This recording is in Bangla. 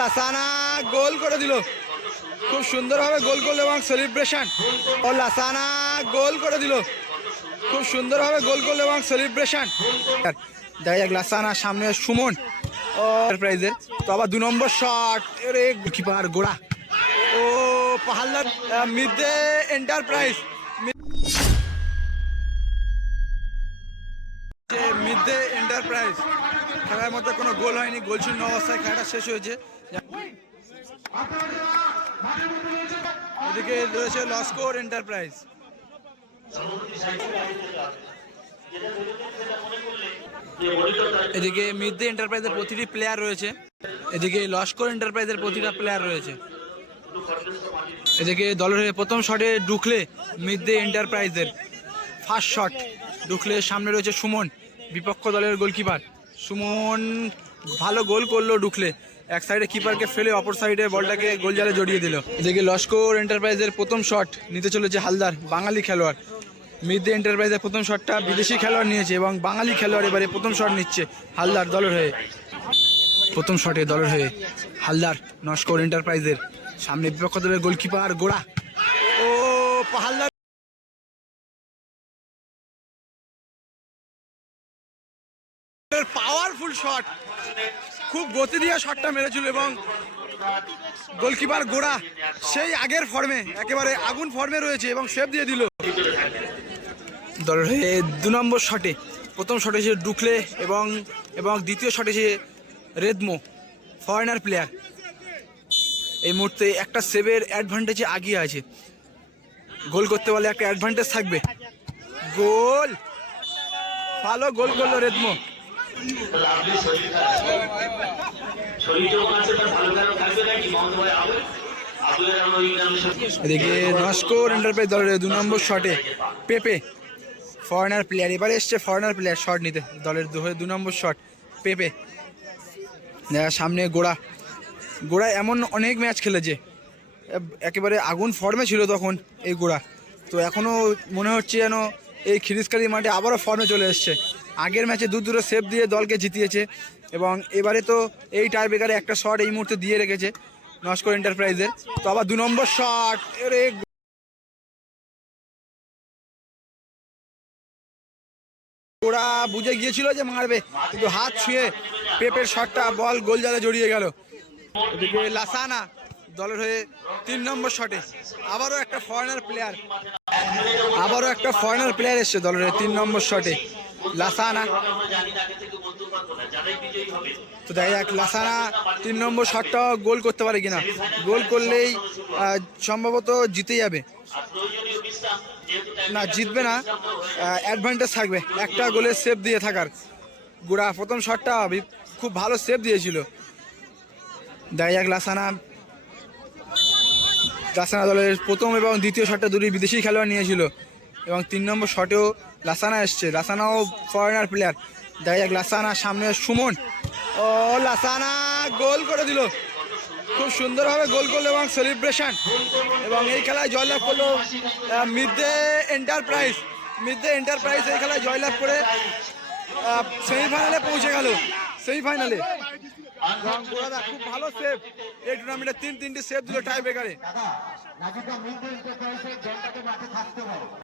লাসানা গোল করে দিল, খুব সুন্দরভাবে গোল করলো এবং সেলিব্রেশন। লাসানা গোল করে দিল, খুব সুন্দরভাবে গোল করলো এবং সেলিব্রেশন। দেখা যাক লাসানা সামনে সুমন এন্টারপ্রাইজের, তো আবার 2 নম্বর শট, এরে কিপার গোড়া। ও পাহাড় মিডে এন্টারপ্রাইজ, মিডে এন্টারপ্রাইজ খেলার মধ্যে কোনো গোল হয়নি, গোল শূন্য অবস্থায় খেলাটা শেষ হয়েছে। এদিকে রয়েছে লস্কর এন্টারপ্রাইজ। এদিকে মিডে এন্টারপ্রাইজের প্রতিটি প্লেয়ার রয়েছে, এদিকে লস্কর এন্টারপ্রাইজের প্রতিটা প্লেয়ার রয়েছে। এদিকে দলের হয়ে প্রথম শটে ঢুকলে মিডে এন্টারপ্রাইজের ফার্স্ট শট ঢুকলে, সামনে রয়েছে সুমন বিপক্ষ দলের গোলকিপার। সুমন ভালো গোল করলো ঢুকলে, এক সাইডে কিপারকে ফেলে অপর সাইডে বলটাকে গোলজালে জড়িয়ে দিল। এদিকে লস্কর এন্টারপ্রাইজের প্রথম শট নিতে চলেছে হালদার, বাঙালি খেলোয়াড়। মিডে এন্টারপ্রাইজের প্রথম শটটা বিদেশি খেলোয়াড় নিয়েছে এবং বাঙালি খেলোয়াড় এবারে প্রথম শট নিচ্ছে হালদার দলের হয়ে। প্রথম শটে দলের হয়ে হালদার লস্কর এন্টারপ্রাইজের, সামনে বিপক্ষ দলের গোলকিপার গোড়া। ও হালদার পাওয়ারফুল শট, খুব গতি দিয়ে শটটা মেরেছিল এবং গোলকিপার গোড়া সেই আগের ফর্মে, একেবারে আগুন ফর্মে রয়েছে এবং সেভ দিয়ে দিল। দলের হয়ে 2 নম্বর শটে, প্রথম শটে সে ঢুকলে এবং দ্বিতীয় শটে সে রেদমো ফরেনার প্লেয়ার। এই মুহূর্তে একটা সেভের অ্যাডভান্টেজে আগিয়ে আছে, গোল করতে পারলে একটা অ্যাডভান্টেজ থাকবে। গোল, ভালো গোল করলো রেদমো। এদিকে লস্কর এন্টারপ্রাইজ দলের 2 নম্বর শটে পেপে ফরেনার প্লেয়ার, এবারে এসছে ফরেনার প্লেয়ার শট নিতে দলের 2 নম্বর শট পেপে। সামনে গোড়া, গোড়া এমন অনেক ম্যাচ খেলেছে, একেবারে আগুন ফর্মে ছিল তখন এই গোড়া, তো এখনও মনে হচ্ছে যেন এই খিরিসকালি মাঠে আবারও ফর্মে চলে এসছে। আগের ম্যাচে দুটো সেভ দিয়ে দলকে জিতিয়েছে এবং এবারে তো এই টাই ব্রেকারে একটা শট এই মুহূর্তে দিয়ে রেখেছে লস্কর এন্টারপ্রাইজের। তো আবার 2 নম্বর শট, এরে ওরা বুঝে গিয়েছিল যে মারবে, কিন্তু হাত ছুঁয়ে পেপের শটটা বল গোলজালে জড়িয়ে গেল। এদিকে লাসানা দলের হয়ে 3 নম্বর শটে আবারও একটা ফরেনার প্লেয়ার এসছে দলের 3 নম্বর শটে লাসানা। তো দেখা যাক লাসানা 3 নম্বর শটটা গোল করতে পারে কিনা, গোল করলেই সম্ভবত জিতে যাবে, না জিতবে না, অ্যাডভান্টেজ থাকবে একটা গোলের সেভ দিয়ে থাকার। গোড়া প্রথম শটটা খুব ভালো সেভ দিয়েছিল। দেখা যাক লাসানা দলের প্রথম এবং দ্বিতীয় শটটা দুটি বিদেশি খেলোয়াড় নিয়েছিল এবং 3 নম্বর শটেও লাসানা এসছে, লাসানাও ফরেনার প্লেয়ার। দেখা যাক লাসানা সামনে সুমন, ও লাসানা গোল করে দিল, খুব সুন্দরভাবে গোল করলো এবং সেলিব্রেশন। এবং এই খেলায় জয়লাভ করলো মিডে এন্টারপ্রাইজ এই খেলায় জয়লাভ করে সেমিফাইনালে পৌঁছে গেল। সেমিফাইনালে খুব ভালো সেভ, এই টুর্নামেন্টে 3টি সেভ দিল টাই ব্রেকারে।